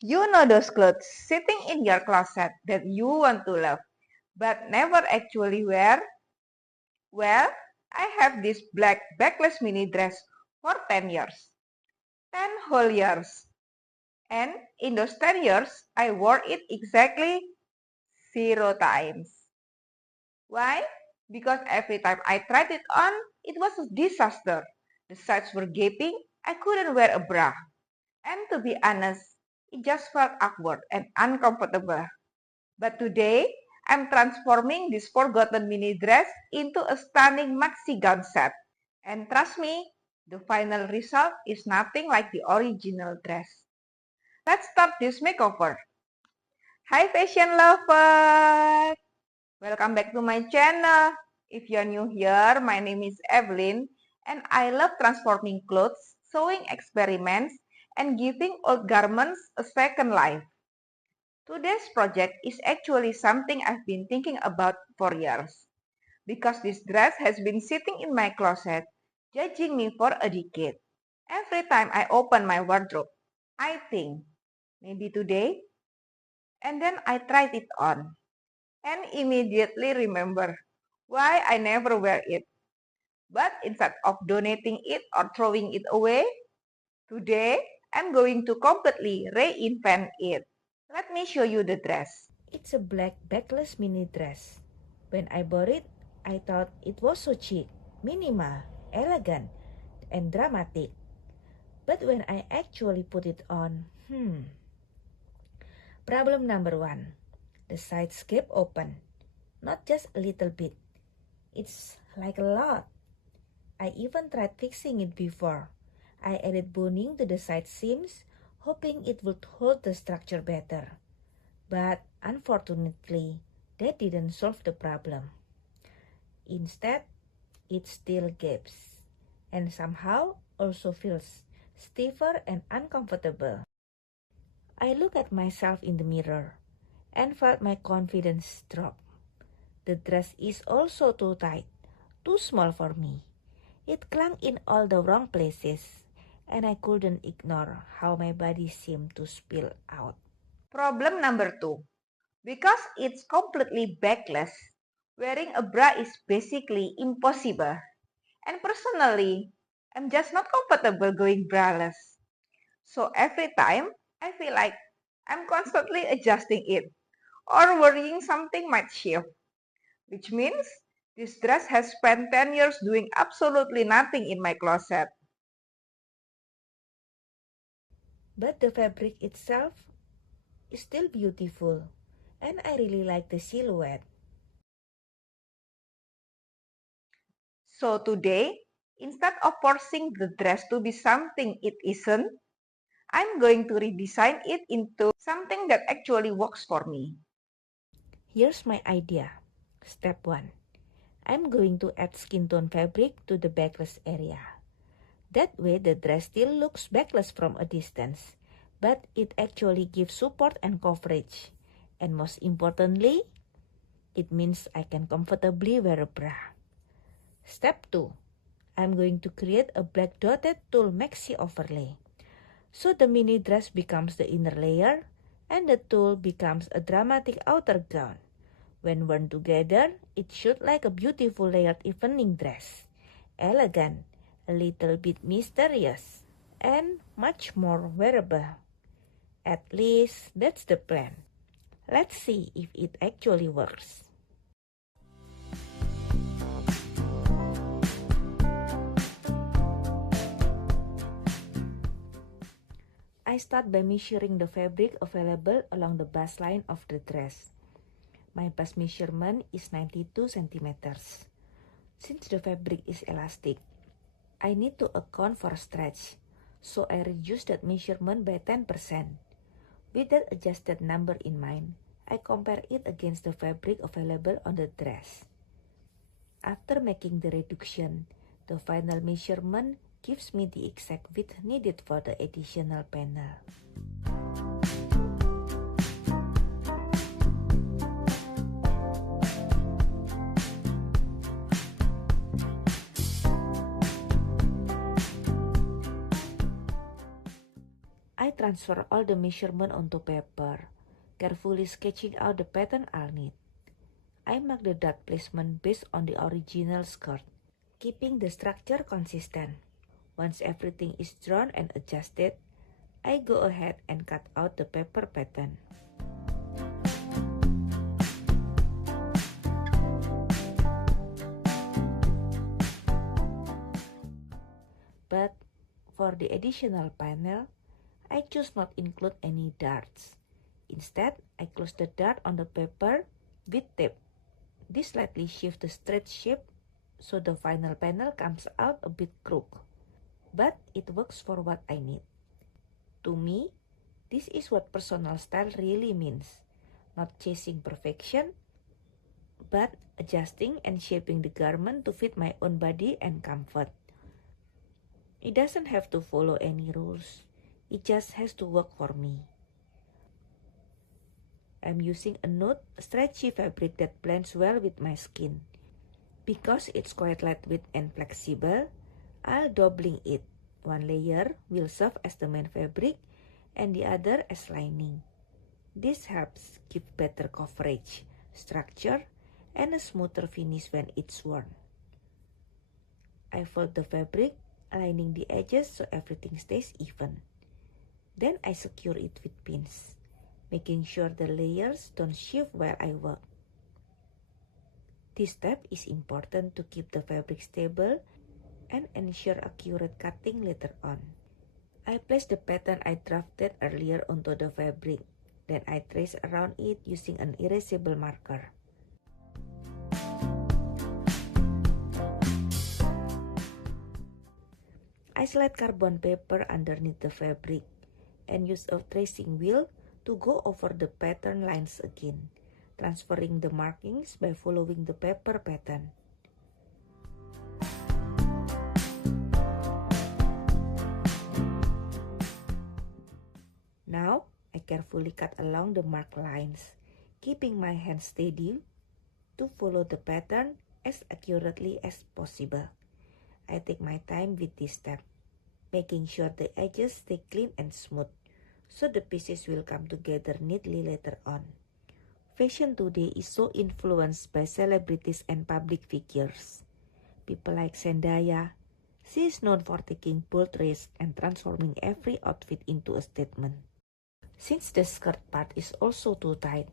You know those clothes sitting in your closet that you want to love, but never actually wear? Well, I have this black backless mini dress for 10 years. 10 whole years. And in those 10 years, I wore it exactly 0 times. Why? Because every time I tried it on, it was a disaster. The sides were gaping, I couldn't wear a bra. And to be honest, it just felt awkward and uncomfortable. But today, I'm transforming this forgotten mini dress into a stunning maxi gown set. And trust me, the final result is nothing like the original dress. Let's start this makeover. Hi fashion lover! Welcome back to my channel. If you're new here, my name is Evelyn and I love transforming clothes, sewing experiments, and giving old garments a second life. Today's project is actually something I've been thinking about for years. Because this dress has been sitting in my closet, judging me for a decade. Every time I open my wardrobe, I think, maybe today? And then I tried it on and immediately remember why I never wear it. But instead of donating it or throwing it away, today I'm going to completely reinvent it. Let me show you the dress. It's a black backless mini dress. When I bought it, I thought it was so chic, minimal, elegant, and dramatic. But when I actually put it on, problem number one, the sides kept open. Not just a little bit, it's like a lot. I even tried fixing it before. I added boning to the side seams, hoping it would hold the structure better. But unfortunately, that didn't solve the problem. Instead, it still gapes and somehow also feels stiffer and uncomfortable. I looked at myself in the mirror and felt my confidence drop. The dress is also too tight, too small for me. It clung in all the wrong places, and I couldn't ignore how my body seemed to spill out. Problem number two. Because it's completely backless, wearing a bra is basically impossible. And personally, I'm just not comfortable going braless. So every time, I feel like I'm constantly adjusting it or worrying something might shift, which means this dress has spent 10 years doing absolutely nothing in my closet. But the fabric itself is still beautiful, and I really like the silhouette. So today, instead of forcing the dress to be something it isn't, I'm going to redesign it into something that actually works for me. Here's my idea. Step 1. I'm going to add skin tone fabric to the backless area. That way the dress still looks backless from a distance, but it actually gives support and coverage. And most importantly, it means I can comfortably wear a bra. Step 2. I'm going to create a black dotted tulle maxi overlay. So the mini dress becomes the inner layer and the tulle becomes a dramatic outer gown. When worn together, it should like a beautiful layered evening dress. Elegant, a little bit mysterious, and much more wearable. At least that's the plan. Let's see if it actually works. I start by measuring the fabric available along the bust line of the dress. My bust measurement is 92 centimeters. Since the fabric is elastic, I need to account for stretch, so I reduce that measurement by 10%. With that adjusted number in mind, I compare it against the fabric available on the dress. After making the reduction, the final measurement gives me the exact width needed for the additional panel. I transfer all the measurement onto paper, carefully sketching out the pattern I'll need. I mark the dot placement based on the original skirt, keeping the structure consistent. Once everything is drawn and adjusted, I go ahead and cut out the paper pattern. But for the additional panel, I choose not include any darts. Instead, I close the dart on the paper with tape. This slightly shifts the straight shape so the final panel comes out a bit crooked. But it works for what I need. To me, this is what personal style really means. Not chasing perfection, but adjusting and shaping the garment to fit my own body and comfort. It doesn't have to follow any rules. It just has to work for me. I'm using a nude, stretchy fabric that blends well with my skin. Because it's quite lightweight and flexible, I'll doubling it. One layer will serve as the main fabric and the other as lining. This helps give better coverage, structure, and a smoother finish when it's worn. I fold the fabric, aligning the edges so everything stays even. Then I secure it with pins, making sure the layers don't shift while I work. This step is important to keep the fabric stable and ensure accurate cutting later on. I place the pattern I drafted earlier onto the fabric. Then I trace around it using an erasable marker. I slide carbon paper underneath the fabric and use a tracing wheel to go over the pattern lines again, transferring the markings by following the paper pattern. Now, I carefully cut along the marked lines, keeping my hand steady to follow the pattern as accurately as possible. I take my time with this step, making sure the edges stay clean and smooth, so the pieces will come together neatly later on. Fashion today is so influenced by celebrities and public figures. People like Zendaya, she is known for taking bold risks and transforming every outfit into a statement. Since the skirt part is also too tight,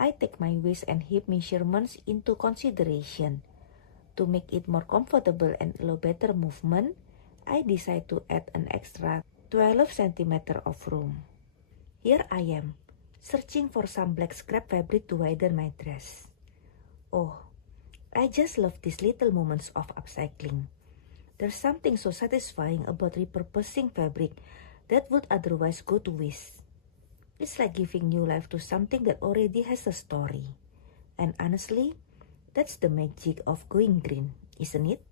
I take my waist and hip measurements into consideration. To make it more comfortable and allow better movement, I decide to add an extra 12 cm of room. Here I am, searching for some black scrap fabric to widen my dress. Oh, I just love these little moments of upcycling. There's something so satisfying about repurposing fabric that would otherwise go to waste. It's like giving new life to something that already has a story. And honestly, that's the magic of going green, isn't it?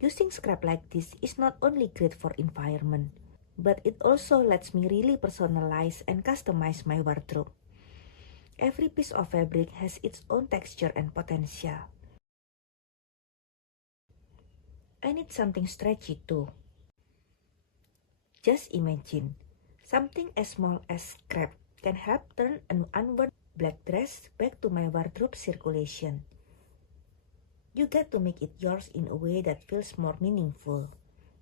Using scrap like this is not only great for environment, but it also lets me really personalize and customize my wardrobe. Every piece of fabric has its own texture and potential. I need something stretchy too. Just imagine, something as small as scrap can help turn an unworn black dress back to my wardrobe circulation. You get to make it yours in a way that feels more meaningful.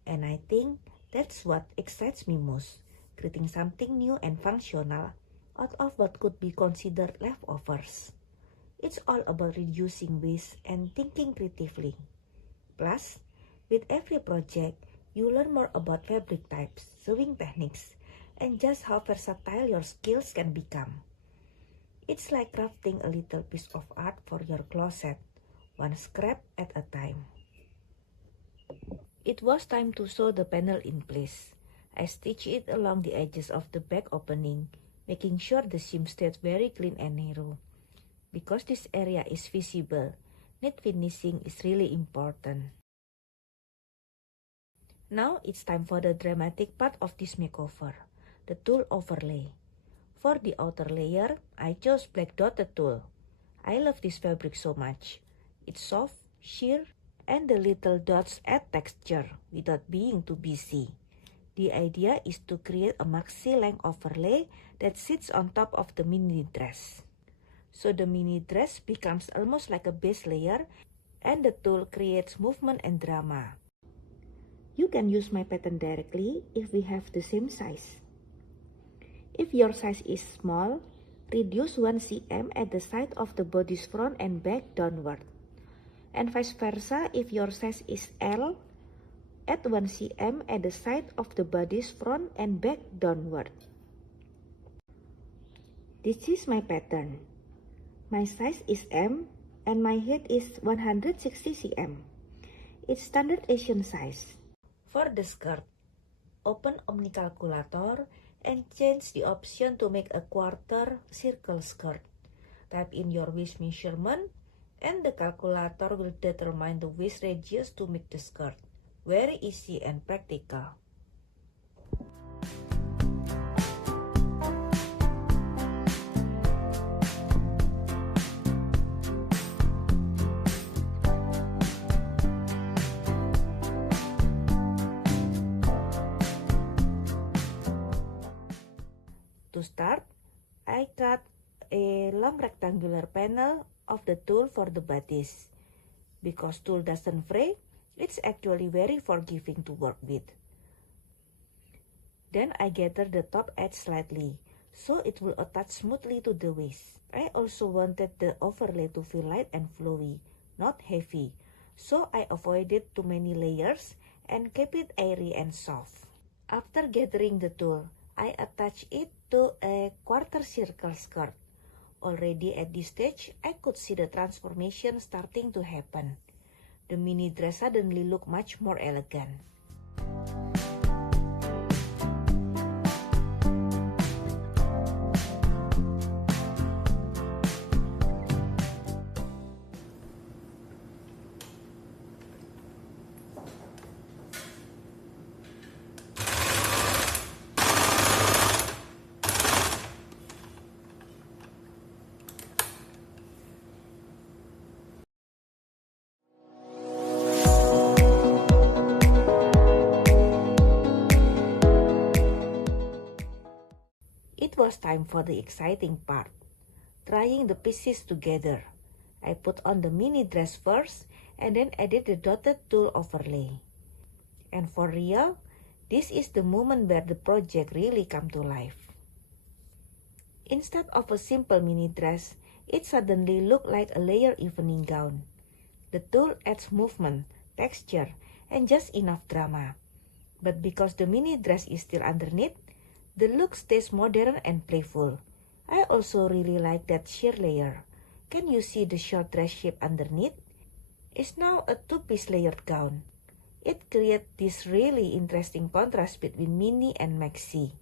And I think that's what excites me most, creating something new and functional out of what could be considered leftovers. It's all about reducing waste and thinking creatively. Plus, with every project, you learn more about fabric types, sewing techniques, and just how versatile your skills can become. It's like crafting a little piece of art for your closet, one scrap at a time. It was time to sew the panel in place. I stitched it along the edges of the back opening, making sure the seam stayed very clean and narrow. Because this area is visible, neat finishing is really important. Now it's time for the dramatic part of this makeover, the tulle overlay. For the outer layer, I chose black dotted tulle. I love this fabric so much. It's soft, sheer, and the little dots add texture without being too busy. The idea is to create a maxi-length overlay that sits on top of the mini dress. So the mini dress becomes almost like a base layer, and the tulle creates movement and drama. You can use my pattern directly if we have the same size. If your size is small, reduce 1 cm at the side of the body's front and back downward. And vice versa, if your size is L, add 1 cm at the side of the body's front and back downward. This is my pattern. My size is M and my height is 160 cm. It's standard Asian size. For the skirt, open OmniCalculator and change the option to make a quarter circle skirt. Type in your waist measurement and the calculator will determine the waist radius to make the skirt. Very easy and practical. To start, I cut a long rectangular panel of the tulle for the bodice. Because tulle doesn't fray, it's actually very forgiving to work with. Then I gather the top edge slightly, so it will attach smoothly to the waist. I also wanted the overlay to feel light and flowy, not heavy, so I avoided too many layers and kept it airy and soft. After gathering the tulle, I attach it to a quarter circle skirt. Already at this stage, I could see the transformation starting to happen. The mini dress suddenly looked much more elegant. It was time for the exciting part, trying the pieces together. I put on the mini dress first and then added the dotted tulle overlay. And for real, this is the moment where the project really come to life. Instead of a simple mini dress, it suddenly looked like a layered evening gown. The tulle adds movement, texture, and just enough drama. But because the mini dress is still underneath, the look stays modern and playful. I also really like that sheer layer. Can you see the short dress shape underneath? It's now a two-piece layered gown. It creates this really interesting contrast between Minnie and Maxie.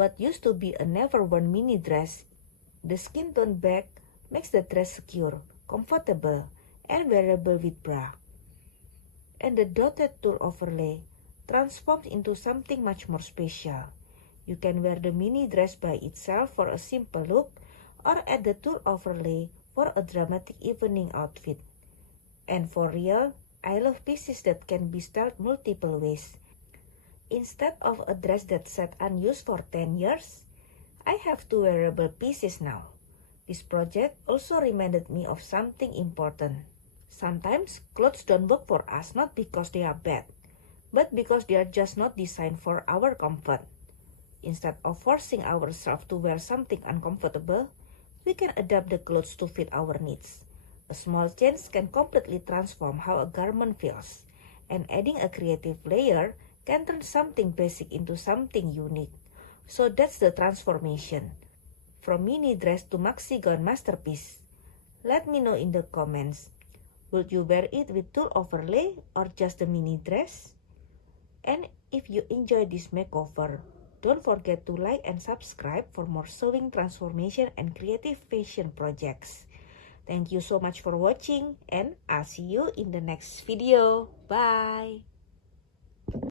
What used to be a never-worn mini dress, the skin tone bag makes the dress secure, comfortable, and wearable with bra. And the dotted tulle overlay transforms into something much more special. You can wear the mini dress by itself for a simple look, or add the tulle overlay for a dramatic evening outfit. And for real, I love pieces that can be styled multiple ways. Instead of a dress that sat unused for 10 years, I have two wearable pieces now. This project also reminded me of something important. Sometimes clothes don't work for us not because they are bad, but because they are just not designed for our comfort. Instead of forcing ourselves to wear something uncomfortable, we can adapt the clothes to fit our needs. A small change can completely transform how a garment feels, and adding a creative layer can turn something basic into something unique. So that's the transformation. From mini dress to maxi gown masterpiece. Let me know in the comments. Would you wear it with tulle overlay or just the mini dress? And if you enjoyed this makeover, don't forget to like and subscribe for more sewing transformation and creative fashion projects. Thank you so much for watching, and I'll see you in the next video. Bye!